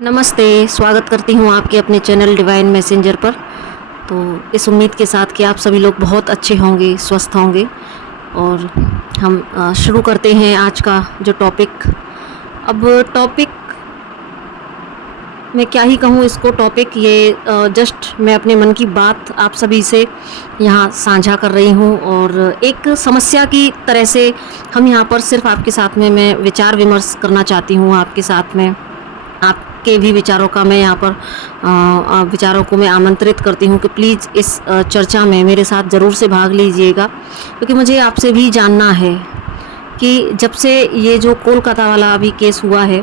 नमस्ते, स्वागत करती हूँ आपके अपने चैनल डिवाइन मैसेंजर पर। तो इस उम्मीद के साथ कि आप सभी लोग बहुत अच्छे होंगे, स्वस्थ होंगे। और हम शुरू करते हैं आज का जो टॉपिक। अब टॉपिक मैं क्या ही कहूँ इसको, टॉपिक ये जस्ट मैं अपने मन की बात आप सभी से यहाँ साझा कर रही हूँ। और एक समस्या की तरह से हम यहाँ पर सिर्फ आपके साथ में मैं विचार विमर्श करना चाहती हूँ। आपके साथ में आपके भी विचारों का मैं यहाँ पर विचारों को मैं आमंत्रित करती हूँ कि प्लीज़ इस चर्चा में मेरे साथ ज़रूर से भाग लीजिएगा, क्योंकि मुझे आपसे भी जानना है कि जब से ये जो कोलकाता वाला अभी केस हुआ है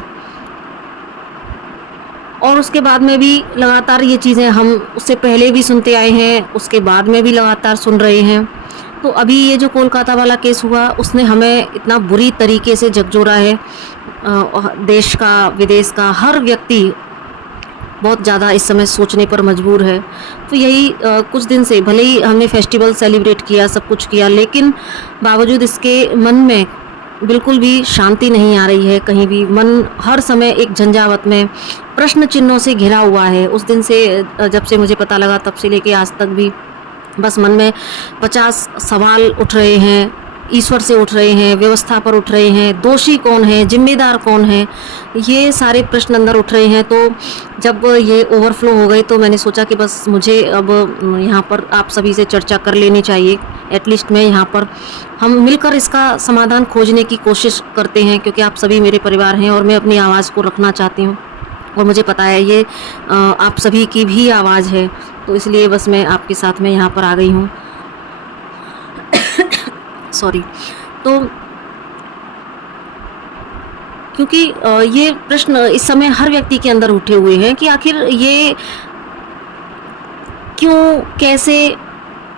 और उसके बाद में भी लगातार ये चीज़ें हम उससे पहले भी सुनते आए हैं, उसके बाद में भी लगातार सुन रहे हैं। तो अभी ये जो कोलकाता वाला केस हुआ उसने हमें इतना बुरी तरीके से झकझोरा है। देश का, विदेश का हर व्यक्ति बहुत ज़्यादा इस समय सोचने पर मजबूर है। तो यही कुछ दिन से भले ही हमने फेस्टिवल सेलिब्रेट किया, सब कुछ किया, लेकिन बावजूद इसके मन में बिल्कुल भी शांति नहीं आ रही है। कहीं भी मन हर समय एक झंझावत में, प्रश्न चिन्हों से घिरा हुआ है। उस दिन से जब से मुझे पता लगा तब से लेके आज तक भी बस मन में 50 सवाल उठ रहे हैं, ईश्वर से उठ रहे हैं, व्यवस्था पर उठ रहे हैं, दोषी कौन है, जिम्मेदार कौन है, ये सारे प्रश्न अंदर उठ रहे हैं। तो जब ये ओवरफ्लो हो गए तो मैंने सोचा कि बस मुझे अब यहाँ पर आप सभी से चर्चा कर लेनी चाहिए। एटलीस्ट मैं यहाँ पर हम मिलकर इसका समाधान खोजने की कोशिश करते हैं, क्योंकि आप सभी मेरे परिवार हैं और मैं अपनी आवाज़ को रखना चाहती हूँ। और मुझे पता है ये आप सभी की भी आवाज़ है, तो इसलिए बस मैं आपके साथ में यहाँ पर आ गई हूँ। सॉरी। तो क्योंकि ये प्रश्न इस समय हर व्यक्ति के अंदर उठे हुए हैं कि आखिर ये क्यों, कैसे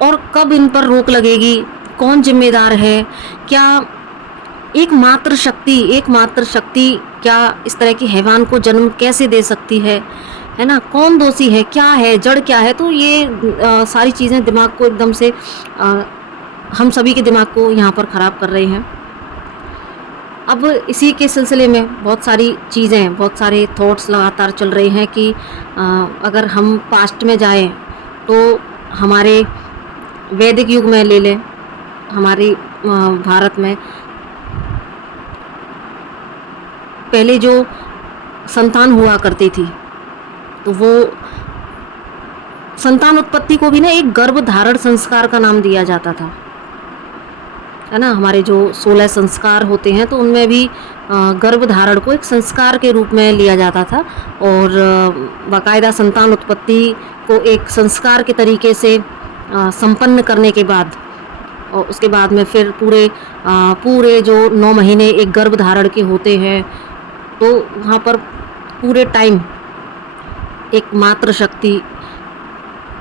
और कब इन पर रोक लगेगी, कौन जिम्मेदार है, क्या एकमात्र शक्ति क्या इस तरह की हैवान को जन्म कैसे दे सकती है ना, कौन दोषी है, क्या है, जड़ क्या है। तो ये सारी चीज़ें दिमाग को एकदम से हम सभी के दिमाग को यहाँ पर ख़राब कर रहे हैं। अब इसी के सिलसिले में बहुत सारी चीज़ें, बहुत सारे थॉट्स लगातार चल रहे हैं कि अगर हम पास्ट में जाएं तो हमारे वैदिक युग में ले लें, हमारे भारत में पहले जो संतान हुआ करती थी, तो वो संतान उत्पत्ति को भी ना एक गर्भ धारण संस्कार का नाम दिया जाता था, है ना। हमारे जो 16 संस्कार होते हैं तो उनमें भी गर्भ धारण को एक संस्कार के रूप में लिया जाता था। और बाकायदा संतान उत्पत्ति को एक संस्कार के तरीके से संपन्न करने के बाद, और उसके बाद में फिर पूरे जो 9 महीने एक गर्भ धारण के होते हैं, तो वहाँ पर पूरे टाइम एक मातृ शक्ति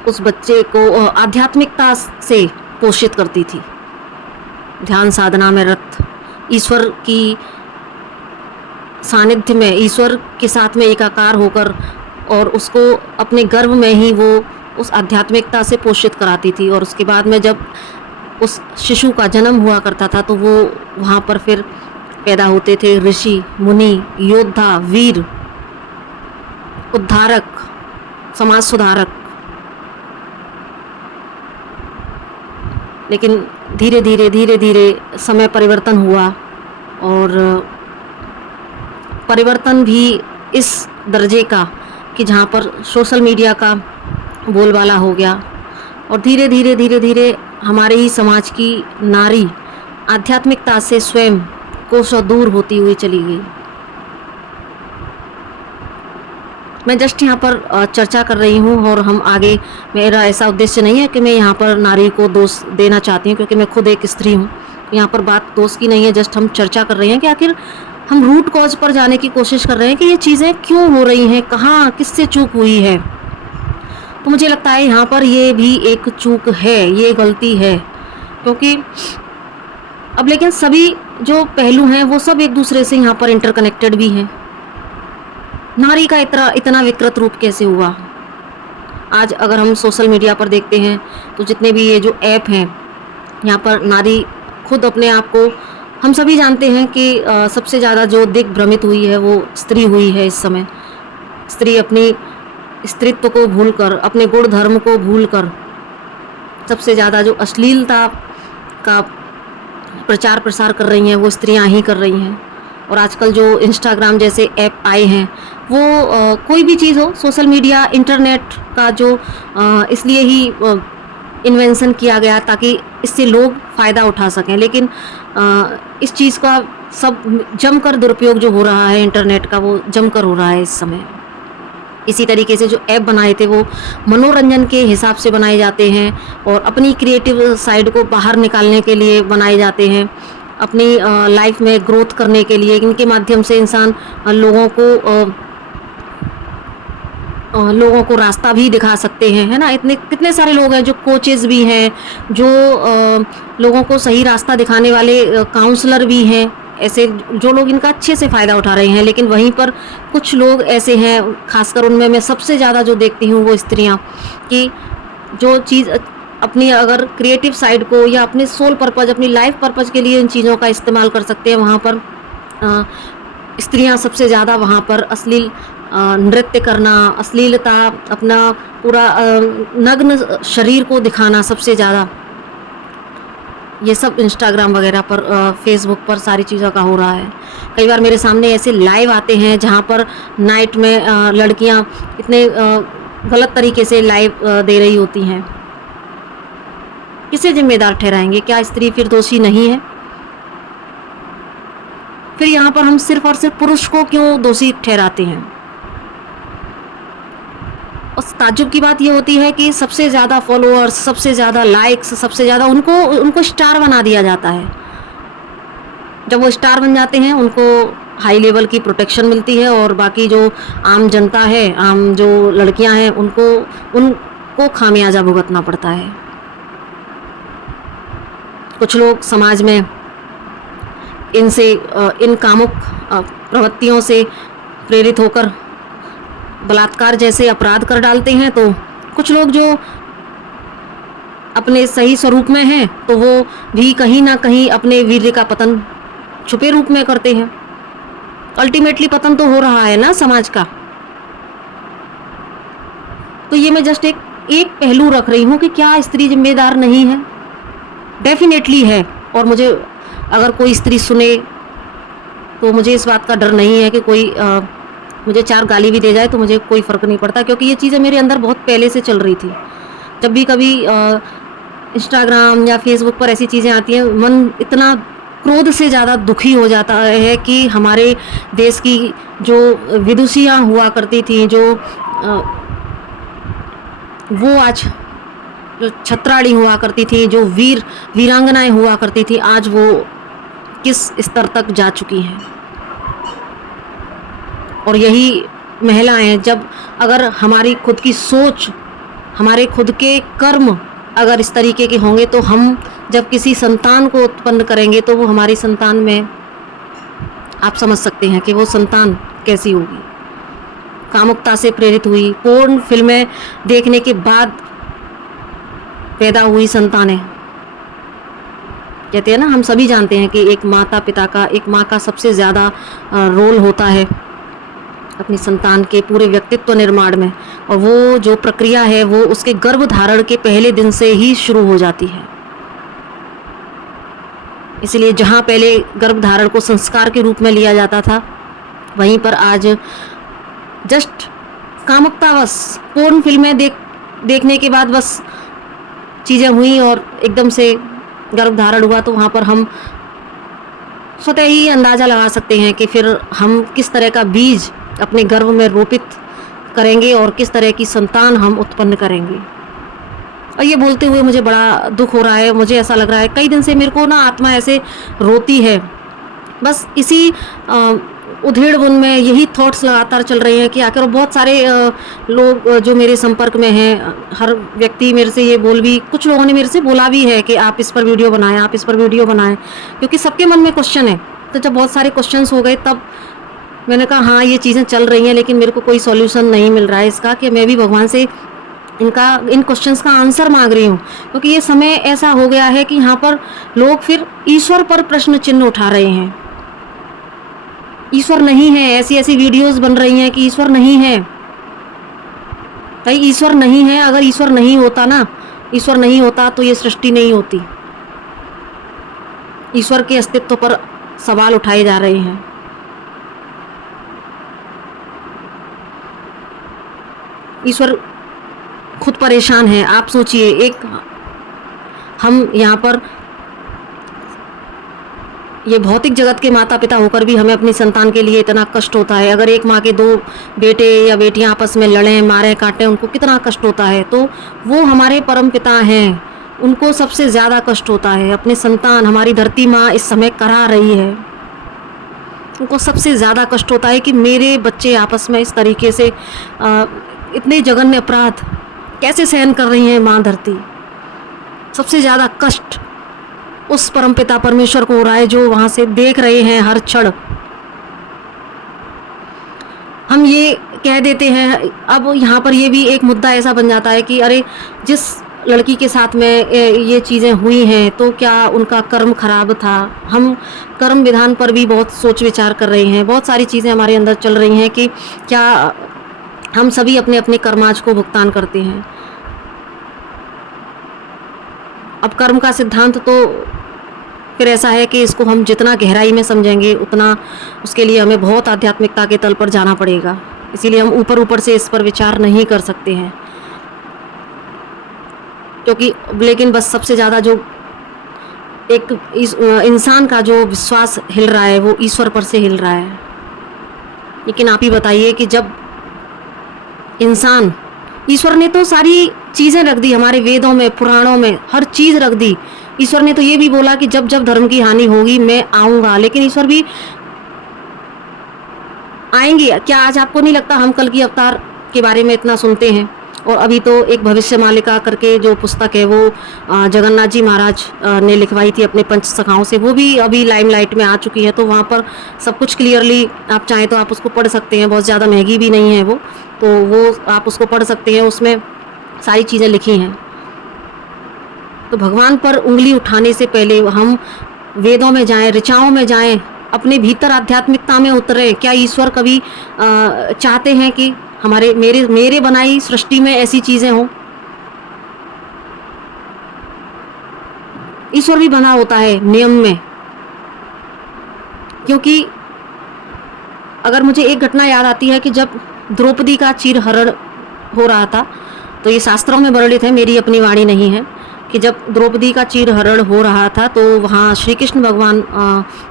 उस बच्चे को आध्यात्मिकता से पोषित करती थी, ध्यान साधना में रत, ईश्वर की सानिध्य में, ईश्वर के साथ में एकाकार होकर, और उसको अपने गर्भ में ही वो उस आध्यात्मिकता से पोषित कराती थी। और उसके बाद में जब उस शिशु का जन्म हुआ करता था तो वो वहाँ पर फिर पैदा होते थे ऋषि, मुनि, योद्धा, वीर, उद्धारक, समाज सुधारक। लेकिन धीरे धीरे समय परिवर्तन हुआ, और परिवर्तन भी इस दर्जे का कि जहाँ पर सोशल मीडिया का बोलबाला हो गया, और धीरे धीरे हमारे ही समाज की नारी आध्यात्मिकता से स्वयं कोसों दूर होती हुई चली गई। मैं जस्ट यहाँ पर चर्चा कर रही हूँ, और हम आगे, मेरा ऐसा उद्देश्य नहीं है कि मैं यहाँ पर नारी को दोष देना चाहती हूँ, क्योंकि मैं खुद एक स्त्री हूँ। यहाँ पर बात दोष की नहीं है, जस्ट हम चर्चा कर रहे हैं कि आखिर हम रूट कॉज पर जाने की कोशिश कर रहे हैं कि ये चीज़ें क्यों हो रही हैं, कहाँ किससे चूक हुई है। तो मुझे लगता है यहाँ पर ये भी एक चूक है, ये गलती है, क्योंकि अब लेकिन सभी जो पहलू हैं वो सब एक दूसरे से यहाँ पर इंटरकनेक्टेड भी हैं। नारी का इतना विकृत रूप कैसे हुआ? आज अगर हम सोशल मीडिया पर देखते हैं तो जितने भी ये जो ऐप हैं, यहाँ पर नारी खुद अपने आप को, हम सभी जानते हैं कि सबसे ज़्यादा जो दिग्भ्रमित हुई है वो स्त्री हुई है इस समय। स्त्री अपनी स्त्रीत्व को भूलकर, अपने गुण धर्म को भूलकर सबसे ज़्यादा जो अश्लीलता का प्रचार प्रसार कर रही हैं वो स्त्रियां ही कर रही हैं। और आजकल जो इंस्टाग्राम जैसे ऐप आए हैं वो कोई भी चीज़ हो, सोशल मीडिया, इंटरनेट का जो इसलिए ही इन्वेंशन किया गया ताकि इससे लोग फ़ायदा उठा सकें, लेकिन इस चीज़ का सब जमकर दुरुपयोग जो हो रहा है इंटरनेट का, वो जमकर हो रहा है इस समय। इसी तरीके से जो ऐप बनाए थे वो मनोरंजन के हिसाब से बनाए जाते हैं और अपनी क्रिएटिव साइड को बाहर निकालने के लिए बनाए जाते हैं, अपनी लाइफ में ग्रोथ करने के लिए। इनके माध्यम से इंसान लोगों को रास्ता भी दिखा सकते हैं, है ना। इतने कितने सारे लोग हैं जो कोचेस भी हैं, जो लोगों को सही रास्ता दिखाने वाले काउंसलर भी हैं, ऐसे जो लोग इनका अच्छे से फ़ायदा उठा रहे हैं। लेकिन वहीं पर कुछ लोग ऐसे हैं, खासकर उनमें मैं सबसे ज़्यादा जो देखती हूँ वो स्त्रियाँ, कि जो चीज़ अपनी अगर क्रिएटिव साइड को या अपने सोल पर्पज़, अपनी लाइफ पर्पज़ के लिए इन चीज़ों का इस्तेमाल कर सकते हैं, वहाँ पर स्त्रियाँ सबसे ज़्यादा वहाँ पर अश्लील नृत्य करना, अश्लीलता, अपना पूरा नग्न शरीर को दिखाना सबसे ज़्यादा, ये सब इंस्टाग्राम वगैरह पर, फेसबुक पर सारी चीज़ों का हो रहा है। कई बार मेरे सामने ऐसे लाइव आते हैं जहाँ पर नाइट में लड़कियाँ इतने गलत तरीके से लाइव दे रही होती हैं। किसे जिम्मेदार ठहराएंगे? क्या स्त्री फिर दोषी नहीं है? फिर यहाँ पर हम सिर्फ और सिर्फ पुरुष को क्यों दोषी ठहराते हैं? और ताज्जुब की बात ये होती है कि सबसे ज़्यादा फॉलोअर्स, सबसे ज़्यादा लाइक्स, सबसे ज़्यादा उनको स्टार बना दिया जाता है। जब वो स्टार बन जाते हैं उनको हाई लेवल की प्रोटेक्शन मिलती है और बाकी जो आम जनता है, आम जो लड़कियां हैं, उनको खामियाजा भुगतना पड़ता है। कुछ लोग समाज में इन कामुक प्रवृत्तियों से प्रेरित होकर बलात्कार जैसे अपराध कर डालते हैं, तो कुछ लोग जो अपने सही स्वरूप में हैं तो वो भी कहीं ना कहीं अपने वीर्य का पतन छुपे रूप में करते हैं। अल्टीमेटली पतन तो हो रहा है ना समाज का। तो ये मैं जस्ट एक पहलू रख रही हूँ कि क्या स्त्री जिम्मेदार नहीं है? डेफिनेटली है। और मुझे अगर कोई स्त्री सुने तो मुझे इस बात का डर नहीं है कि कोई मुझे 4 गाली भी दे जाए तो मुझे कोई फ़र्क नहीं पड़ता, क्योंकि ये चीज़ें मेरे अंदर बहुत पहले से चल रही थी। जब भी कभी इंस्टाग्राम या फेसबुक पर ऐसी चीज़ें आती हैं, मन इतना क्रोध से ज़्यादा दुखी हो जाता है कि हमारे देश की जो विदुषियाँ हुआ करती थी, जो वो आज जो छत्राड़ी हुआ करती थी, जो वीरांगनाएं हुआ करती थी, आज वो किस स्तर तक जा चुकी हैं। और यही महिलाएं, जब अगर हमारी खुद की सोच, हमारे खुद के कर्म अगर इस तरीके के होंगे, तो हम जब किसी संतान को उत्पन्न करेंगे तो वो हमारी संतान में, आप समझ सकते हैं कि वो संतान कैसी होगी। कामुकता से प्रेरित हुई, पोर्न फिल्में देखने के बाद पैदा हुई संतानें। कहते हैं ना, हम सभी जानते हैं कि एक माता पिता का, एक माँ का सबसे ज़्यादा रोल होता है अपनी संतान के पूरे व्यक्तित्व निर्माण में, और वो जो प्रक्रिया है वो उसके गर्भ धारण के पहले दिन से ही शुरू हो जाती है। इसलिए जहाँ पहले गर्भ धारण को संस्कार के रूप में लिया जाता था, वहीं पर आज जस्ट कामुकतावश पोर्न फिल्में देखने के बाद बस चीज़ें हुई और एकदम से गर्भ धारण हुआ, तो वहाँ पर हम स्वतः ही अंदाज़ा लगा सकते हैं कि फिर हम किस तरह का बीज अपने गर्भ में रोपित करेंगे और किस तरह की संतान हम उत्पन्न करेंगे। और ये बोलते हुए मुझे बड़ा दुख हो रहा है। मुझे ऐसा लग रहा है, कई दिन से मेरे को ना आत्मा ऐसे रोती है। बस इसी उधेड़-बुन में यही थॉट्स लगातार चल रहे हैं कि आखिर बहुत सारे लोग जो मेरे संपर्क में हैं, हर व्यक्ति मेरे से ये कुछ लोगों ने मेरे से बोला भी है कि आप इस पर वीडियो बनाएं, आप इस पर वीडियो बनाएं, क्योंकि सबके मन में क्वेश्चन है। तो जब बहुत सारे क्वेश्चंस हो गए, तब मैंने कहा हाँ, ये चीज़ें चल रही हैं, लेकिन मेरे को कोई सॉल्यूशन नहीं मिल रहा है इसका, कि मैं भी भगवान से इन क्वेश्चंस का आंसर मांग रही हूँ। क्योंकि ये समय ऐसा हो गया है कि यहाँ पर लोग फिर ईश्वर पर प्रश्न चिन्ह उठा रहे हैं। ईश्वर नहीं है, ऐसी वीडियोस बन रही हैं कि ईश्वर नहीं है। कहीं ईश्वर नहीं है, अगर ईश्वर नहीं होता ना, ईश्वर नहीं होता तो ये सृष्टि नहीं होती। ईश्वर के अस्तित्व पर सवाल उठाए जा रहे हैं। ईश्वर खुद परेशान है। आप सोचिए, एक हम यहाँ पर ये भौतिक जगत के माता पिता होकर भी हमें अपनी संतान के लिए इतना कष्ट होता है। अगर एक माँ के 2 बेटे या बेटियां आपस में लड़ें, मारें, काटें, उनको कितना कष्ट होता है। तो वो हमारे परम पिता हैं, उनको सबसे ज़्यादा कष्ट होता है। अपने संतान, हमारी धरती माँ इस समय करा रही है, उनको सबसे ज़्यादा कष्ट होता है कि मेरे बच्चे आपस में इस तरीके से इतने जघन्य अपराध कैसे सहन कर रही है माँ धरती। सबसे ज़्यादा कष्ट उस परमपिता परमेश्वर को हो रहा है जो वहाँ से देख रहे हैं हर क्षण। हम ये कह देते हैं, अब यहाँ पर ये भी एक मुद्दा ऐसा बन जाता है कि अरे जिस लड़की के साथ में ये चीज़ें हुई हैं तो क्या उनका कर्म खराब था। हम कर्म विधान पर भी बहुत सोच विचार कर रहे हैं। बहुत सारी चीज़ें हमारे अंदर चल रही हैं कि क्या हम सभी अपने अपने कर्माज को भुगतान करते हैं। अब कर्म का सिद्धांत तो फिर ऐसा है कि इसको हम जितना गहराई में समझेंगे उतना उसके लिए हमें बहुत आध्यात्मिकता के तल पर जाना पड़ेगा। इसीलिए हम ऊपर ऊपर से इस पर विचार नहीं कर सकते हैं, क्योंकि लेकिन बस सबसे ज़्यादा जो एक इंसान का जो विश्वास हिल रहा है वो ईश्वर पर से हिल रहा है। लेकिन आप ही बताइए कि जब इंसान, ईश्वर ने तो सारी चीज़ें रख दी, हमारे वेदों में, पुराणों में हर चीज़ रख दी। ईश्वर ने तो ये भी बोला कि जब जब धर्म की हानि होगी मैं आऊँगा। लेकिन ईश्वर भी आएंगे क्या? आज आपको नहीं लगता हम कल की अवतार के बारे में इतना सुनते हैं? और अभी तो एक भविष्य मालिका करके जो पुस्तक है वो जगन्नाथ जी महाराज ने लिखवाई थी अपने पंच सखाओं से, वो भी अभी लाइमलाइट में आ चुकी है। तो वहाँ पर सब कुछ क्लियरली, आप चाहें तो आप उसको पढ़ सकते हैं। बहुत ज़्यादा महंगी भी नहीं है वो, तो वो आप उसको पढ़ सकते हैं। उसमें सारी चीज़ें लिखी हैं। तो भगवान पर उंगली उठाने से पहले हम वेदों में जाएं, ऋचाओं में जाएं, अपने भीतर आध्यात्मिकता में उतरें। क्या ईश्वर कभी चाहते हैं कि हमारे मेरे बनाई सृष्टि में ऐसी चीज़ें हों? ईश्वर भी बना होता है नियम में। क्योंकि अगर मुझे एक घटना याद आती है कि जब द्रौपदी का चीरहरण हो रहा था, तो ये शास्त्रों में वर्णित है, मेरी अपनी वाणी नहीं है, कि जब द्रौपदी का चीरहरण हो रहा था तो वहाँ श्री कृष्ण भगवान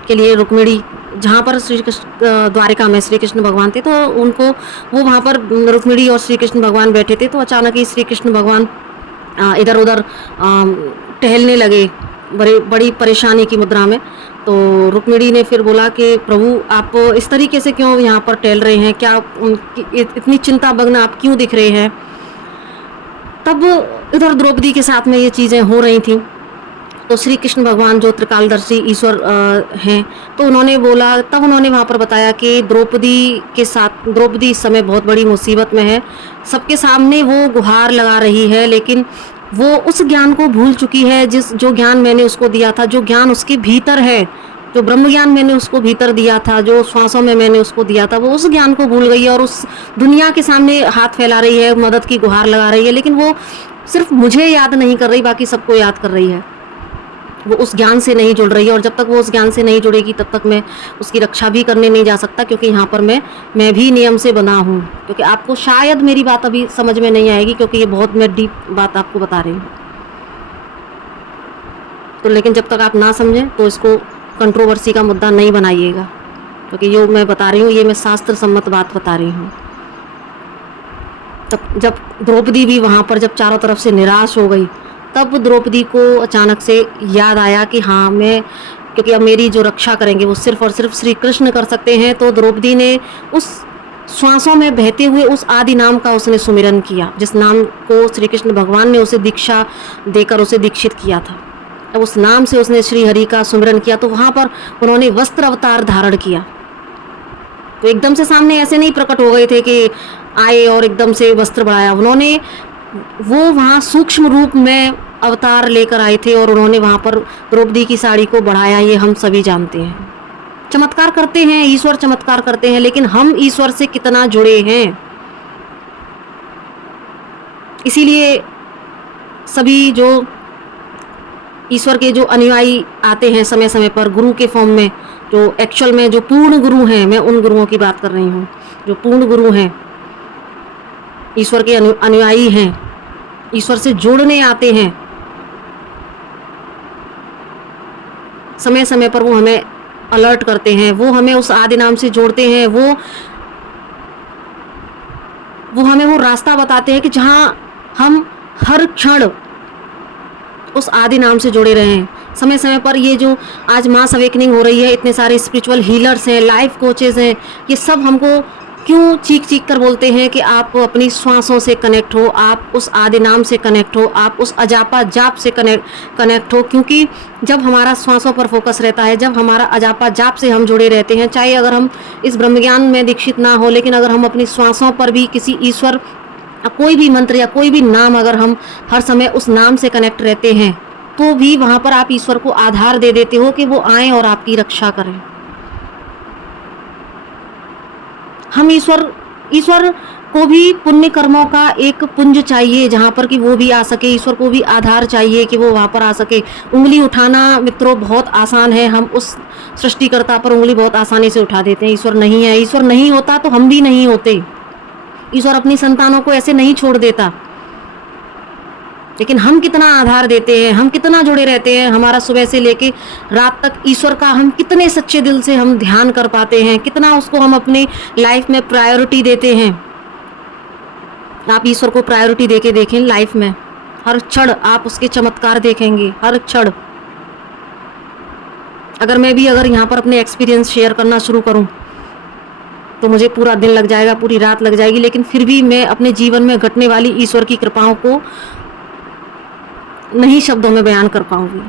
के लिए रुक्मिणी, जहाँ पर श्री कृष्ण द्वारिका में श्री कृष्ण भगवान थे, तो उनको वो वहाँ पर रुक्मिणी और श्री कृष्ण भगवान बैठे थे। तो अचानक ही श्री कृष्ण भगवान इधर उधर टहलने लगे बड़ी परेशानी की मुद्रा में। तो रुक्मिणी ने फिर बोला कि प्रभु आप इस तरीके से क्यों यहाँ पर टहल रहे हैं, क्या इतनी चिंतामग्न आप क्यों दिख रहे हैं? तब इधर द्रौपदी के साथ में ये चीज़ें हो रही थी। तो श्री कृष्ण भगवान जो त्रिकालदर्शी ईश्वर हैं, तो उन्होंने बोला, तब उन्होंने वहाँ पर बताया कि द्रौपदी के साथ, द्रौपदी इस समय बहुत बड़ी मुसीबत में है, सबके सामने वो गुहार लगा रही है, लेकिन वो उस ज्ञान को भूल चुकी है जो ज्ञान मैंने उसको दिया था, जो ज्ञान उसके भीतर है, जो ब्रह्म ज्ञान मैंने उसको भीतर दिया था, जो श्वासों में मैंने उसको दिया था, वो उस ज्ञान को भूल गई है और उस दुनिया के सामने हाथ फैला रही है, मदद की गुहार लगा रही है। लेकिन वो सिर्फ मुझे याद नहीं कर रही, बाकी सबको याद कर रही है। वो उस ज्ञान से नहीं जुड़ रही है, और जब तक वो उस ज्ञान से नहीं जुड़ेगी तब तक मैं उसकी रक्षा भी करने नहीं जा सकता, क्योंकि यहाँ पर मैं भी नियम से बना हूँ। क्योंकि आपको शायद मेरी बात अभी समझ में नहीं आएगी, क्योंकि ये बहुत मैं डीप बात आपको बता रही हूँ। तो लेकिन जब तक आप ना समझें तो इसको कंट्रोवर्सी का मुद्दा नहीं बनाइएगा, क्योंकि जो मैं बता रही हूँ ये मैं शास्त्र सम्मत बात बता रही हूँ। तब जब द्रौपदी भी वहाँ पर जब चारों तरफ से निराश हो गई, तब द्रौपदी को अचानक से याद आया कि हाँ मैं, क्योंकि अब मेरी जो रक्षा करेंगे वो सिर्फ और सिर्फ श्री कृष्ण कर सकते हैं। तो द्रौपदी ने उस श्वासों में बहते हुए उस आदि नाम का उसने सुमिरन किया, जिस नाम को श्री कृष्ण भगवान ने उसे दीक्षा देकर उसे दीक्षित किया था। अब उस नाम से उसने श्री हरि का सुमिरन किया, तो वहाँ पर उन्होंने वस्त्र अवतार धारण किया। तो एकदम से सामने ऐसे नहीं प्रकट हो गए थे कि आए और एकदम से वस्त्र बढ़ाया। उन्होंने वो वहाँ सूक्ष्म रूप में अवतार लेकर आए थे और उन्होंने वहाँ पर द्रौपदी की साड़ी को बढ़ाया। ये हम सभी जानते हैं। चमत्कार करते हैं, ईश्वर चमत्कार करते हैं, लेकिन हम ईश्वर से कितना जुड़े हैं? इसीलिए सभी जो ईश्वर के जो अनुयायी आते हैं समय समय पर गुरु के फॉर्म में, जो एक्चुअल में जो पूर्ण गुरु हैं, मैं उन गुरुओं की बात कर रही हूँ जो पूर्ण गुरु हैं, ईश्वर के अनुयायी हैं, ईश्वर से जोड़ने आते हैं, समय समय पर वो हमें अलर्ट करते हैं, वो हमें उस आदि नाम से जोड़ते हैं, वो हमें वो रास्ता बताते हैं कि जहाँ हम हर क्षण उस आदि नाम से जुड़े रहें। समय समय पर ये जो आज मास अवेकनिंग हो रही है, इतने सारे स्पिरिचुअल हीलर्स हैं, लाइफ कोचेस हैं, ये सब हमको क्यों चीख चीख कर बोलते हैं कि आप अपनी श्वासों से कनेक्ट हो, आप उस आदि नाम से कनेक्ट हो, आप उस अजापा जाप से कनेक्ट हो। क्योंकि जब हमारा श्वासों पर फोकस रहता है, जब हमारा अजापा जाप से हम जुड़े रहते हैं, चाहे अगर हम इस ब्रह्म ज्ञान में दीक्षित ना हो, लेकिन अगर हम अपनी श्वासों पर भी किसी ईश्वर, कोई भी मंत्र या कोई भी नाम, अगर हम हर समय उस नाम से कनेक्ट रहते हैं, तो भी वहाँ पर आप ईश्वर को आधार दे देते हो कि वो आएँ और आपकी रक्षा करें। हम ईश्वर को भी पुण्य कर्मों का एक पुंज चाहिए, जहाँ पर कि वो भी आ सके, ईश्वर को भी आधार चाहिए कि वो वहाँ पर आ सके। उंगली उठाना मित्रों बहुत आसान है, हम उस सृष्टिकर्ता पर उंगली बहुत आसानी से उठा देते हैं। ईश्वर नहीं है, ईश्वर नहीं होता तो हम भी नहीं होते। ईश्वर अपनी संतानों को ऐसे नहीं छोड़ देता, लेकिन हम कितना आधार देते हैं, हम कितना जुड़े रहते हैं, हमारा सुबह से लेके रात तक ईश्वर का हम कितने सच्चे दिल से हम ध्यान कर पाते हैं, कितना उसको हम अपनी लाइफ में प्रायोरिटी देते हैं। आप ईश्वर को प्रायोरिटी देके देखें लाइफ में, हर क्षण आप उसके चमत्कार देखेंगे, हर क्षण। अगर मैं भी यहाँ पर अपने एक्सपीरियंस शेयर करना शुरू करूं तो मुझे पूरा दिन लग जाएगा, पूरी रात लग जाएगी, लेकिन फिर भी मैं अपने जीवन में घटने वाली ईश्वर की कृपाओं को नहीं शब्दों में बयान कर पाऊंगी।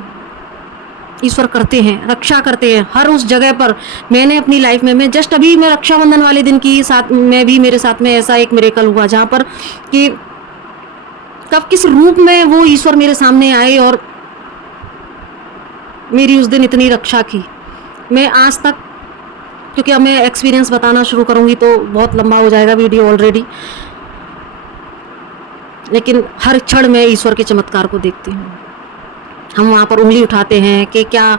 ईश्वर करते हैं, रक्षा करते हैं हर उस जगह पर। मैंने अपनी लाइफ में, मैं जस्ट अभी मैं रक्षाबंधन वाले दिन की साथ में भी मेरे साथ में ऐसा एक मिरेकल हुआ, जहाँ पर कि कब किस रूप में वो ईश्वर मेरे सामने आए और मेरी उस दिन इतनी रक्षा की। मैं आज तक, क्योंकि अब मैं एक्सपीरियंस बताना शुरू करूँगी तो बहुत लंबा हो जाएगा वीडियो ऑलरेडी, लेकिन हर क्षण मैं ईश्वर के चमत्कार को देखती हूँ। हम वहाँ पर उंगली उठाते हैं कि क्या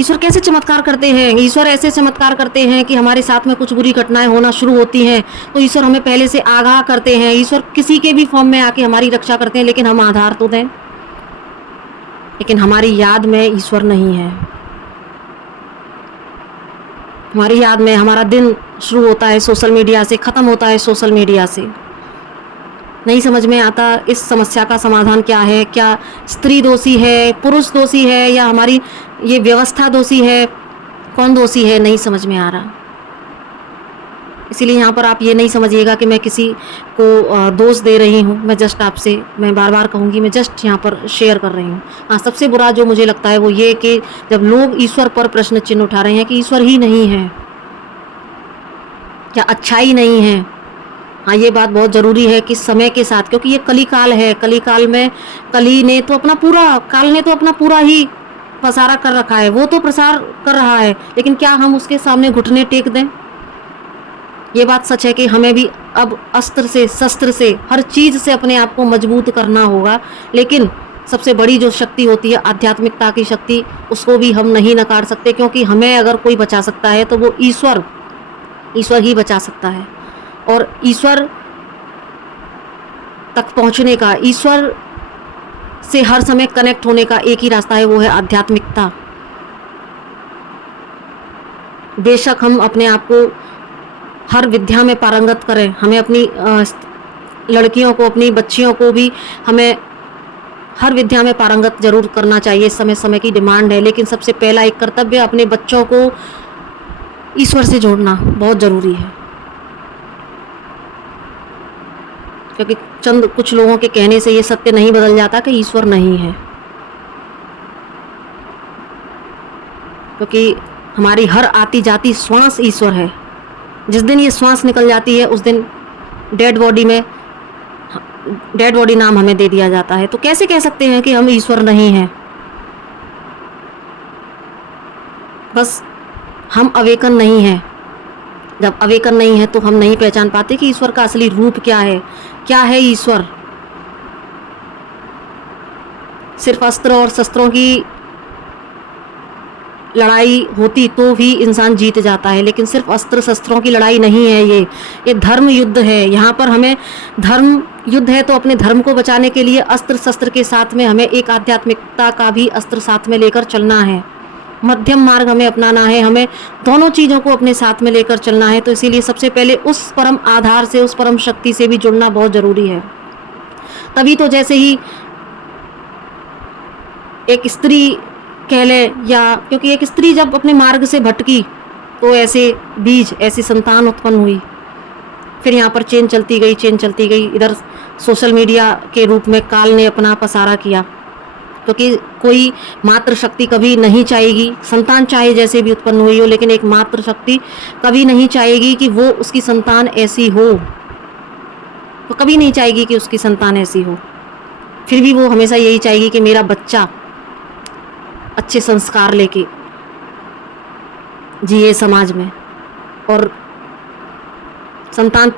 ईश्वर कैसे चमत्कार करते हैं। ईश्वर ऐसे चमत्कार करते हैं कि हमारे साथ में कुछ बुरी घटनाएं होना शुरू होती हैं तो ईश्वर हमें पहले से आगाह करते हैं। ईश्वर किसी के भी फॉर्म में आके हमारी रक्षा करते हैं, लेकिन हम आधार तो दें, लेकिन हमारी याद में ईश्वर नहीं है। हमारी याद में हमारा दिन शुरू होता है सोशल मीडिया से, ख़त्म होता है सोशल मीडिया से। नहीं समझ में आता इस समस्या का समाधान क्या है, क्या स्त्री दोषी है, पुरुष दोषी है, या हमारी ये व्यवस्था दोषी है, कौन दोषी है, नहीं समझ में आ रहा। इसीलिए यहाँ पर आप ये नहीं समझिएगा कि मैं किसी को दोष दे रही हूँ, मैं जस्ट आपसे, मैं बार बार कहूँगी, मैं जस्ट यहाँ पर शेयर कर रही हूँ। हाँ, सबसे बुरा जो मुझे लगता है वो ये कि जब लोग ईश्वर पर प्रश्न चिन्ह उठा रहे हैं कि ईश्वर ही नहीं है या अच्छाई नहीं है। हाँ, ये बात बहुत ज़रूरी है कि समय के साथ, क्योंकि ये कली काल है, कली काल में कली ने तो अपना पूरा, काल ने तो अपना पूरा ही पसारा कर रखा है, वो तो प्रसार कर रहा है, लेकिन क्या हम उसके सामने घुटने टेक दें। ये बात सच है कि हमें भी अब अस्त्र से, शस्त्र से, हर चीज़ से अपने आप को मजबूत करना होगा, लेकिन सबसे बड़ी जो शक्ति होती है आध्यात्मिकता की शक्ति, उसको भी हम नहीं नकार सकते, क्योंकि हमें अगर कोई बचा सकता है तो वो ईश्वर ही बचा सकता है। और ईश्वर तक पहुंचने का, ईश्वर से हर समय कनेक्ट होने का एक ही रास्ता है, वो है आध्यात्मिकता। बेशक हम अपने आप को हर विद्या में पारंगत करें, हमें अपनी लड़कियों को, अपनी बच्चियों को भी हमें हर विद्या में पारंगत जरूर करना चाहिए, समय समय की डिमांड है, लेकिन सबसे पहला एक कर्तव्य अपने बच्चों को ईश्वर से जोड़ना बहुत ज़रूरी है। क्योंकि चंद कुछ लोगों के कहने से ये सत्य नहीं बदल जाता कि ईश्वर नहीं है, क्योंकि हमारी हर आती जाती श्वास ईश्वर है। जिस दिन ये श्वास निकल जाती है उस दिन डेड बॉडी में, डेड बॉडी नाम हमें दे दिया जाता है। तो कैसे कह सकते हैं कि हम ईश्वर नहीं हैं। बस हम अवेकन नहीं हैं। जब अवेकन नहीं है तो हम नहीं पहचान पाते कि ईश्वर का असली रूप क्या है, क्या है ईश्वर? सिर्फ अस्त्र और शस्त्रों की लड़ाई होती तो भी इंसान जीत जाता है, लेकिन सिर्फ अस्त्र शस्त्रों की लड़ाई नहीं है ये धर्म युद्ध है। यहाँ पर हमें धर्म युद्ध है, तो अपने धर्म को बचाने के लिए अस्त्र शस्त्र के साथ में हमें एक आध्यात्मिकता का भी अस्त्र साथ में लेकर चलना है। मध्यम मार्ग हमें अपनाना है, हमें दोनों चीज़ों को अपने साथ में लेकर चलना है। तो इसीलिए सबसे पहले उस परम आधार से, उस परम शक्ति से भी जुड़ना बहुत ज़रूरी है। तभी तो जैसे ही एक स्त्री कह ले, या क्योंकि एक स्त्री जब अपने मार्ग से भटकी तो ऐसे बीज, ऐसी संतान उत्पन्न हुई। फिर यहाँ पर चेन चलती गई। इधर सोशल मीडिया के रूप में काल ने अपना पसारा किया, क्योंकि कोई मातृ शक्ति कभी नहीं चाहेगी, संतान चाहे जैसे भी उत्पन्न हुई हो, लेकिन एक मातृ शक्ति कभी नहीं चाहेगी कि वो उसकी संतान ऐसी हो, तो कभी नहीं चाहेगी कि उसकी संतान ऐसी हो। फिर भी वो हमेशा यही चाहेगी कि मेरा बच्चा अच्छे संस्कार लेके जिए समाज में। और संतान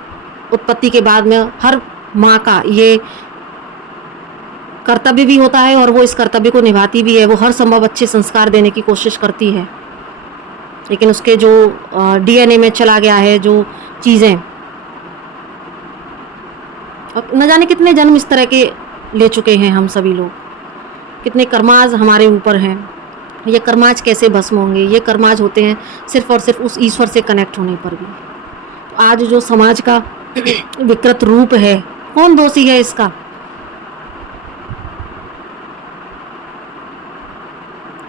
उत्पत्ति के बाद में हर माँ का ये कर्तव्य भी होता है, और वो इस कर्तव्य को निभाती भी है। वो हर संभव अच्छे संस्कार देने की कोशिश करती है, लेकिन उसके जो डीएनए में चला गया है जो चीज़ें, और न जाने कितने जन्म इस तरह के ले चुके हैं हम सभी लोग, कितने कर्माज हमारे ऊपर हैं। ये कर्माज कैसे भस्म होंगे? ये कर्माज होते हैं सिर्फ और सिर्फ उस ईश्वर से कनेक्ट होने पर भी। तो आज जो समाज का विकृत रूप है, कौन दोषी है इसका?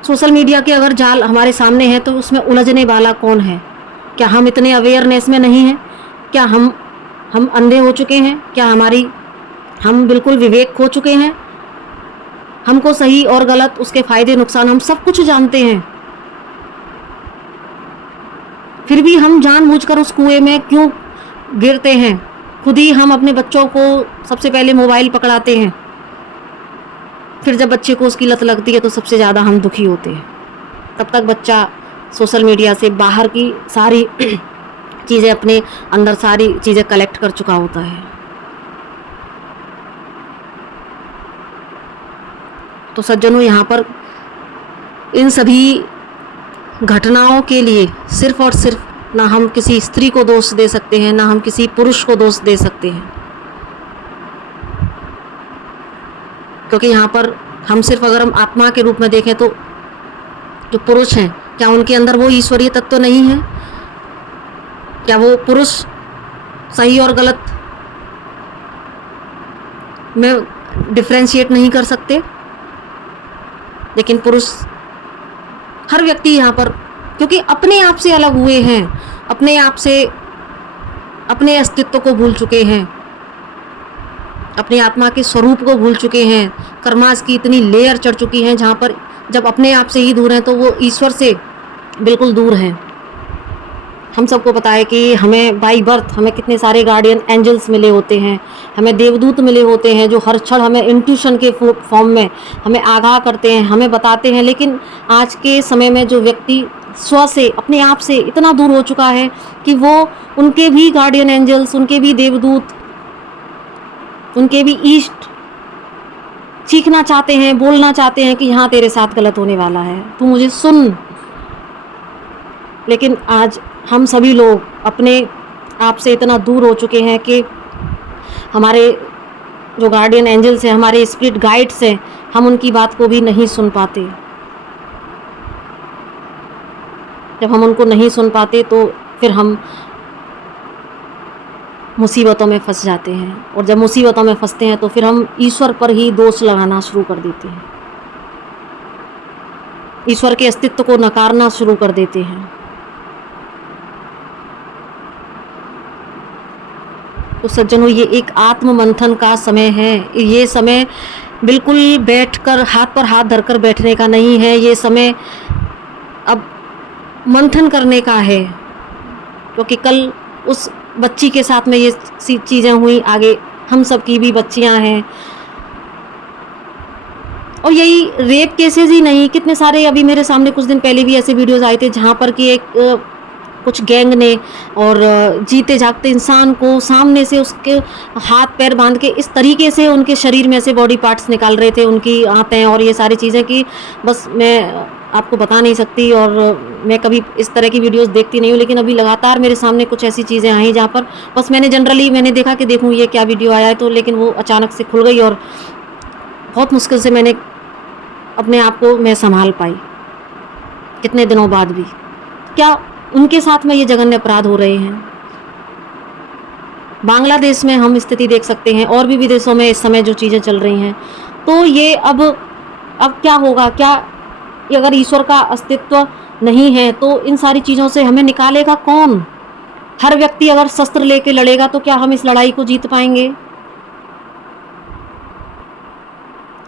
सोशल मीडिया के अगर जाल हमारे सामने है तो उसमें उलझने वाला कौन है? क्या हम इतने अवेयरनेस में नहीं हैं? क्या हम अंधे हो चुके हैं? क्या हम बिल्कुल विवेक खो चुके हैं? हमको सही और गलत, उसके फायदे नुकसान हम सब कुछ जानते हैं, फिर भी हम जानबूझकर उस कुएं में क्यों गिरते हैं? खुद ही हम अपने बच्चों को सबसे पहले मोबाइल पकड़ाते हैं, फिर जब बच्चे को उसकी लत लगती है तो सबसे ज़्यादा हम दुखी होते हैं। तब तक बच्चा सोशल मीडिया से बाहर की सारी चीज़ें, अपने अंदर सारी चीज़ें कलेक्ट कर चुका होता है। तो सज्जनों, यहाँ पर इन सभी घटनाओं के लिए सिर्फ और सिर्फ ना हम किसी स्त्री को दोष दे सकते हैं, ना हम किसी पुरुष को दोष दे सकते हैं, क्योंकि यहाँ पर हम सिर्फ अगर हम आत्मा के रूप में देखें तो जो पुरुष हैं, क्या उनके अंदर वो ईश्वरीय तत्व नहीं है? क्या वो पुरुष सही और गलत में डिफ्रेंशिएट नहीं कर सकते? लेकिन पुरुष, हर व्यक्ति यहाँ पर, क्योंकि अपने आप से अलग हुए हैं, अपने आप से अपने अस्तित्व को भूल चुके हैं, अपनी आत्मा के स्वरूप को भूल चुके हैं। कर्मास की इतनी लेयर चढ़ चुकी हैं जहाँ पर जब अपने आप से ही दूर हैं तो वो ईश्वर से बिल्कुल दूर हैं। हम सबको पता है कि हमें बाई बर्थ हमें कितने सारे गार्डियन एंजल्स मिले होते हैं, हमें देवदूत मिले होते हैं जो हर क्षण हमें इंट्यूशन के फॉर्म में हमें आगाह करते हैं, हमें बताते हैं। लेकिन आज के समय में जो व्यक्ति स्व से, अपने आप से इतना दूर हो चुका है कि वो उनके भी गार्डियन एंजल्स, उनके भी देवदूत, उनके भी ईष्ट सीखना चाहते हैं, बोलना चाहते हैं कि हाँ तेरे साथ गलत होने वाला है, तू मुझे सुन। लेकिन आज हम सभी लोग अपने आप से इतना दूर हो चुके हैं कि हमारे जो गार्डियन एंजल्स हैं, हमारे स्पिरिट गाइड्स हैं, हम उनकी बात को भी नहीं सुन पाते। जब हम उनको नहीं सुन पाते तो फिर हम मुसीबतों में फंस जाते हैं, और जब मुसीबतों में फंसते हैं तो फिर हम ईश्वर पर ही दोष लगाना शुरू कर देते हैं, ईश्वर के अस्तित्व को नकारना शुरू कर देते हैं। तो सज्जनों, ये एक आत्म मंथन का समय है। ये समय बिल्कुल बैठकर हाथ पर हाथ धरकर बैठने का नहीं है, ये समय अब मंथन करने का है, क्योंकि कल उस बच्ची के साथ में ये चीज़ें हुई, आगे हम सब की भी बच्चियां हैं। और यही रेप केसेस ही नहीं, कितने सारे, अभी मेरे सामने कुछ दिन पहले भी ऐसे वीडियोस आए थे जहाँ पर कि एक कुछ गैंग ने और जीते जागते इंसान को सामने से उसके हाथ पैर बांध के इस तरीके से उनके शरीर में से बॉडी पार्ट्स निकाल रहे थे, उनकी आंतें और ये सारी चीज़ें कि बस मैं आपको बता नहीं सकती। और मैं कभी इस तरह की वीडियोस देखती नहीं हूँ, लेकिन अभी लगातार मेरे सामने कुछ ऐसी चीज़ें आई जहाँ पर बस मैंने देखा कि देखूँ ये क्या वीडियो आया है, तो लेकिन वो अचानक से खुल गई और बहुत मुश्किल से मैंने अपने आप को मैं संभाल पाई, कितने दिनों बाद भी। क्या उनके साथ में ये जघन्य अपराध हो रहे हैं? बांग्लादेश में हम स्थिति देख सकते हैं, और भी विदेशों में इस समय जो चीज़ें चल रही हैं, तो ये अब क्या होगा? क्या अगर ईश्वर का अस्तित्व नहीं है तो इन सारी चीज़ों से हमें निकालेगा कौन? हर व्यक्ति अगर शस्त्र लेके लड़ेगा तो क्या हम इस लड़ाई को जीत पाएंगे?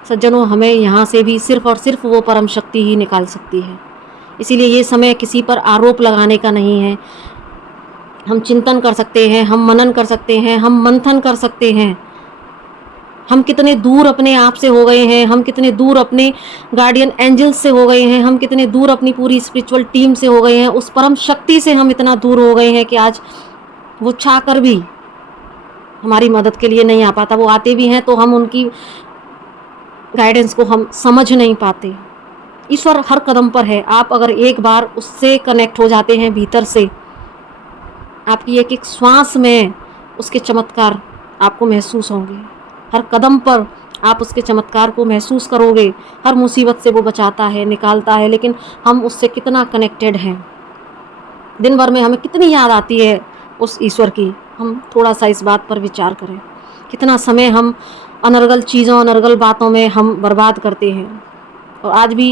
सज्जनों, हमें यहाँ से भी सिर्फ और सिर्फ वो परम शक्ति ही निकाल सकती है। इसीलिए ये समय किसी पर आरोप लगाने का नहीं है। हम चिंतन कर सकते हैं, हम मनन कर सकते हैं, हम मंथन कर सकते हैं। हम कितने दूर अपने आप से हो गए हैं, हम कितने दूर अपने गार्डियन एंजल्स से हो गए हैं, हम कितने दूर अपनी पूरी स्पिरिचुअल टीम से हो गए हैं, उस परम शक्ति से हम इतना दूर हो गए हैं कि आज वो चाहकर भी हमारी मदद के लिए नहीं आ पाता। वो आते भी हैं तो हम उनकी गाइडेंस को हम समझ नहीं पाते। ईश्वर हर कदम पर है। आप अगर एक बार उससे कनेक्ट हो जाते हैं भीतर से, आपकी एक एक श्वास में उसके चमत्कार आपको महसूस होंगे। हर कदम पर आप उसके चमत्कार को महसूस करोगे। हर मुसीबत से वो बचाता है, निकालता है, लेकिन हम उससे कितना कनेक्टेड हैं। दिन भर में हमें कितनी याद आती है उस ईश्वर की। हम थोड़ा सा इस बात पर विचार करें, कितना समय हम अनर्गल चीज़ों, अनर्गल बातों में हम बर्बाद करते हैं। और आज भी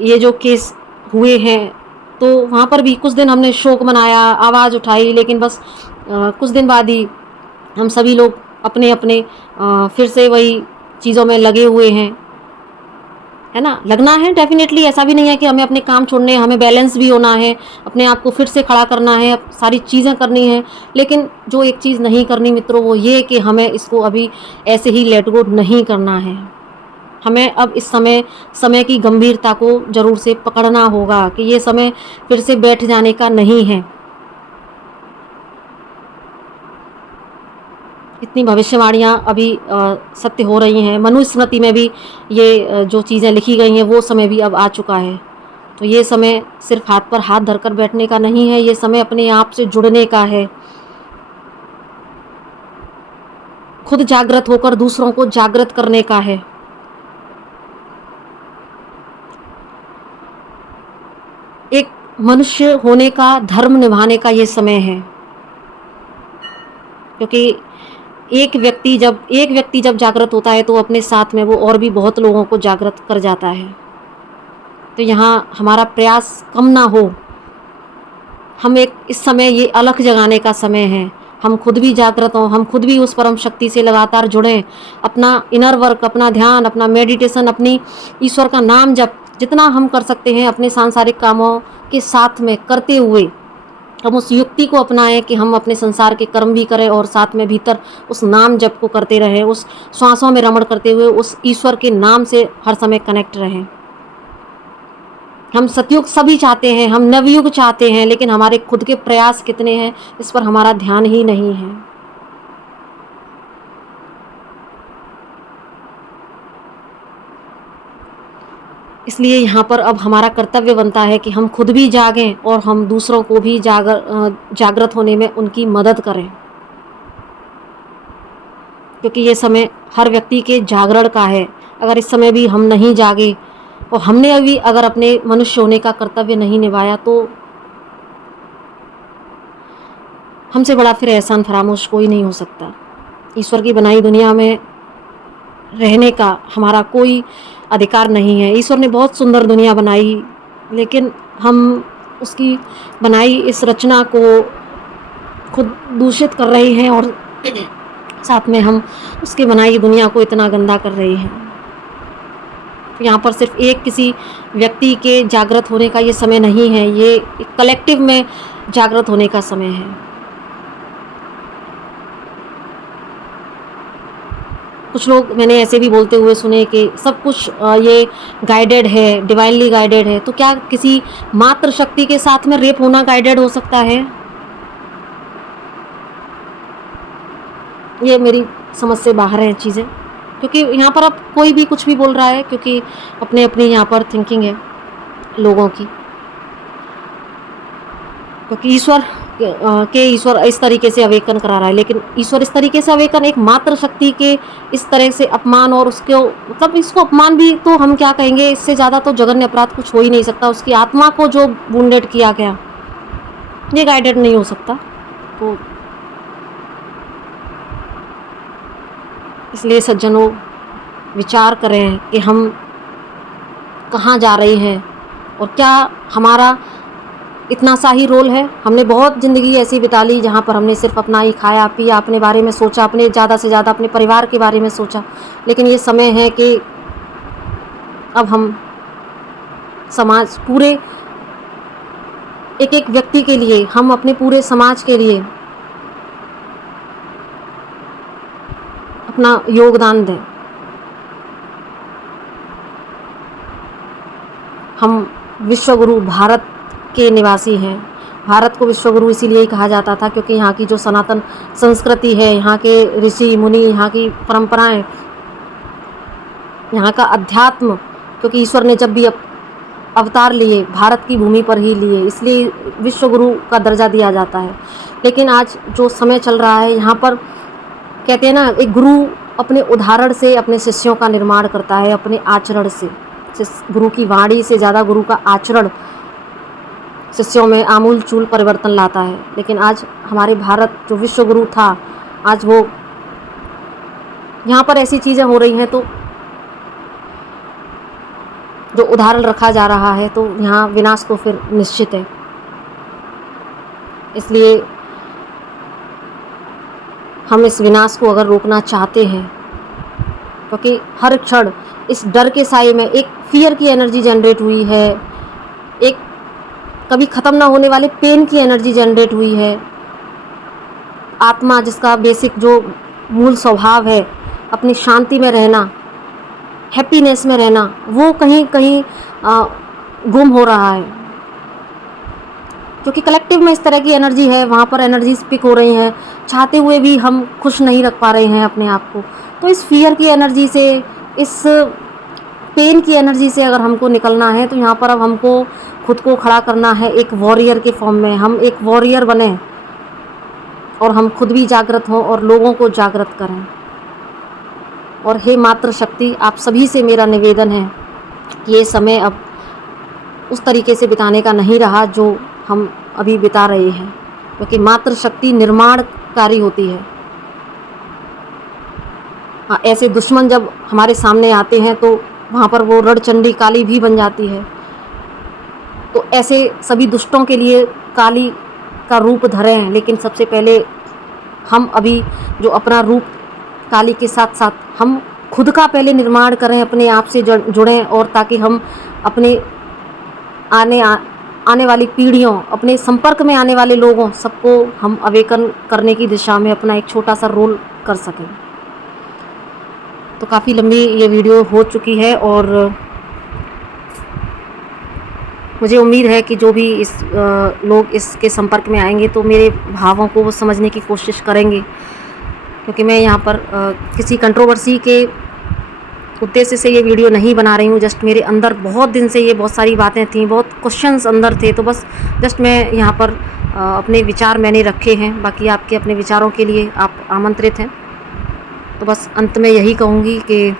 ये जो केस हुए हैं तो वहाँ पर भी कुछ दिन हमने शोक मनाया, आवाज़ उठाई, लेकिन बस कुछ दिन बाद ही हम सभी लोग अपने अपने फिर से वही चीज़ों में लगे हुए हैं, है ना। लगना है डेफिनेटली, ऐसा भी नहीं है कि हमें अपने काम छोड़ने हैं, हमें बैलेंस भी होना है, अपने आप को फिर से खड़ा करना है, सारी चीज़ें करनी है। लेकिन जो एक चीज़ नहीं करनी मित्रों, वो ये कि हमें इसको अभी ऐसे ही लेट गो नहीं करना है। हमें अब इस समय की गंभीरता को ज़रूर से पकड़ना होगा कि ये समय फिर से बैठ जाने का नहीं है। इतनी भविष्यवाणियाँ अभी सत्य हो रही हैं। मनुस्मृति में भी ये जो चीज़ें लिखी गई हैं वो समय भी अब आ चुका है। तो ये समय सिर्फ हाथ पर हाथ धरकर बैठने का नहीं है, ये समय अपने आप से जुड़ने का है। खुद जागृत होकर दूसरों को जागृत करने का है। एक मनुष्य होने का, धर्म निभाने का ये समय है। क्योंकि एक व्यक्ति जब जागृत होता है तो अपने साथ में वो और भी बहुत लोगों को जागृत कर जाता है। तो यहाँ हमारा प्रयास कम ना हो। हम इस समय ये अलख जगाने का समय है। हम खुद भी जागृत हों, हम खुद भी उस परम शक्ति से लगातार जुड़ें। अपना इनर वर्क, अपना ध्यान, अपना मेडिटेशन, अपनी ईश्वर का नाम जप जितना हम कर सकते हैं अपने सांसारिक कामों के साथ में करते हुए हम उस युक्ति को अपनाएं कि हम अपने संसार के कर्म भी करें और साथ में भीतर उस नाम जप को करते रहें, उस श्वासों में रमण करते हुए उस ईश्वर के नाम से हर समय कनेक्ट रहें। हम सतयुग सभी चाहते हैं, हम नवयुग चाहते हैं, लेकिन हमारे खुद के प्रयास कितने हैं इस पर हमारा ध्यान ही नहीं है। इसलिए यहाँ पर अब हमारा कर्तव्य बनता है कि हम खुद भी जागें और हम दूसरों को भी जागृत होने में उनकी मदद करें। क्योंकि ये समय हर व्यक्ति के जागरण का है। अगर इस समय भी हम नहीं जागे और हमने अभी अगर अपने मनुष्य होने का कर्तव्य नहीं निभाया तो हमसे बड़ा फिर एहसान फरामोश कोई नहीं हो सकता। ईश्वर की बनाई दुनिया में रहने का हमारा कोई अधिकार नहीं है। ईश्वर ने बहुत सुंदर दुनिया बनाई, लेकिन हम उसकी बनाई इस रचना को खुद दूषित कर रहे हैं और साथ में हम उसकी बनाई दुनिया को इतना गंदा कर रहे हैं। तो यहाँ पर सिर्फ एक किसी व्यक्ति के जागृत होने का ये समय नहीं है, ये कलेक्टिव में जागृत होने का समय है। कुछ लोग मैंने ऐसे भी बोलते हुए सुने कि सब कुछ ये गाइडेड है, डिवाइनली गाइडेड है। तो क्या किसी मात्र शक्ति के साथ में रेप होना गाइडेड हो सकता है? ये मेरी समझ से बाहर है चीज़ें, क्योंकि यहाँ पर अब कोई भी कुछ भी बोल रहा है, क्योंकि अपने अपनी यहाँ पर थिंकिंग है लोगों की। क्योंकि ईश्वर इस तरीके से अवेकन करा रहा है, लेकिन ईश्वर इस तरीके से अवेकन एक मात्र शक्ति के इस तरह से अपमान, और उसको मतलब इसको अपमान भी तो हम क्या कहेंगे, इससे ज़्यादा तो जघन्य अपराध कुछ हो ही नहीं सकता। उसकी आत्मा को जो वुंडेड किया गया, ये गाइडेड नहीं हो सकता। तो इसलिए सज्जनों, विचार करें कि हम कहाँ जा रहे हैं और क्या हमारा इतना सा ही रोल है। हमने बहुत ज़िंदगी ऐसी बिता ली जहाँ पर हमने सिर्फ अपना ही खाया पिया, अपने बारे में सोचा, अपने ज़्यादा से ज़्यादा अपने परिवार के बारे में सोचा। लेकिन ये समय है कि अब हम समाज, पूरे एक एक व्यक्ति के लिए, हम अपने पूरे समाज के लिए अपना योगदान दें। हम विश्वगुरु भारत के निवासी हैं। भारत को विश्वगुरु इसीलिए कहा जाता था क्योंकि यहाँ की जो सनातन संस्कृति है, यहाँ के ऋषि मुनि, यहाँ की परंपराएं, यहाँ का अध्यात्म, क्योंकि ईश्वर ने जब भी अवतार लिए भारत की भूमि पर ही लिए, इसलिए विश्वगुरु का दर्जा दिया जाता है। लेकिन आज जो समय चल रहा है, यहाँ पर कहते हैं ना, एक गुरु अपने उदाहरण से अपने शिष्यों का निर्माण करता है, अपने आचरण से। गुरु की वाणी से ज़्यादा गुरु का आचरण शिष्यों में आमूल चूल परिवर्तन लाता है। लेकिन आज हमारे भारत जो विश्वगुरु था, आज वो यहाँ पर ऐसी चीज़ें हो रही हैं, तो जो उदाहरण रखा जा रहा है, तो यहाँ विनाश तो फिर निश्चित है। इसलिए हम इस विनाश को अगर रोकना चाहते हैं, क्योंकि हर क्षण इस डर के साए में एक फियर की एनर्जी जनरेट हुई है, एक कभी ख़त्म ना होने वाले पेन की एनर्जी जनरेट हुई है। आत्मा, जिसका बेसिक जो मूल स्वभाव है अपनी शांति में रहना, हैप्पीनेस में रहना, वो कहीं कहीं गुम हो रहा है। क्योंकि कलेक्टिव में इस तरह की एनर्जी है, वहाँ पर एनर्जी स्पिक हो रही हैं, चाहते हुए भी हम खुश नहीं रख पा रहे हैं अपने आप को। तो इस फियर की एनर्जी से, इस पेन की एनर्जी से अगर हमको निकलना है, तो यहाँ पर अब हमको खुद को खड़ा करना है एक वॉरियर के फॉर्म में। हम एक वॉरियर बने और हम खुद भी जागृत हों और लोगों को जागृत करें। और हे मात्र शक्ति, आप सभी से मेरा निवेदन है कि ये समय अब उस तरीके से बिताने का नहीं रहा जो हम अभी बिता रहे हैं, क्योंकि मात्र शक्ति निर्माणकारी होती है। हाँ, ऐसे दुश्मन जब हमारे सामने आते हैं तो वहाँ पर वो रणचंडी काली भी बन जाती है। तो ऐसे सभी दुष्टों के लिए काली का रूप धरें, लेकिन सबसे पहले हम अभी जो अपना रूप काली के साथ साथ हम खुद का पहले निर्माण करें, अपने आप से जुड़ें, और ताकि हम अपने आने वाली पीढ़ियों, अपने संपर्क में आने वाले लोगों, सबको हम अवेकन करने की दिशा में अपना एक छोटा सा रोल कर सकें। तो काफ़ी लंबी ये वीडियो हो चुकी है, और मुझे उम्मीद है कि जो भी लोग इसके संपर्क में आएंगे तो मेरे भावों को वो समझने की कोशिश करेंगे, क्योंकि मैं यहाँ पर किसी कंट्रोवर्सी के उद्देश्य से ये वीडियो नहीं बना रही हूँ। जस्ट मेरे अंदर बहुत दिन से ये बहुत सारी बातें थी, बहुत क्वेश्चंस अंदर थे, तो बस जस्ट मैं यहाँ पर अपने विचार मैंने रखे हैं। बाकी आपके अपने विचारों के लिए आप आमंत्रित हैं। तो बस अंत में यही कहूँगी कि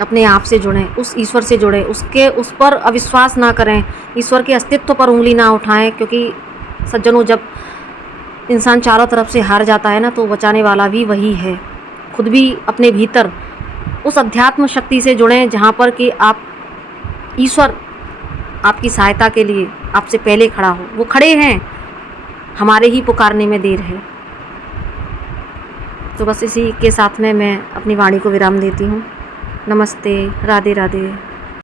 अपने आप से जुड़ें, उस ईश्वर से जुड़ें, उस पर अविश्वास ना करें, ईश्वर के अस्तित्व पर उंगली ना उठाएं। क्योंकि सज्जनों, जब इंसान चारों तरफ से हार जाता है ना, तो बचाने वाला भी वही है। खुद भी अपने भीतर उस अध्यात्म शक्ति से जुड़ें जहाँ पर कि आप, ईश्वर आपकी सहायता के लिए आपसे पहले खड़ा हो। वो खड़े हैं, हमारे ही पुकारने में देर है। तो बस इसी के साथ में मैं अपनी वाणी को विराम देती हूँ। नमस्ते, राधे राधे।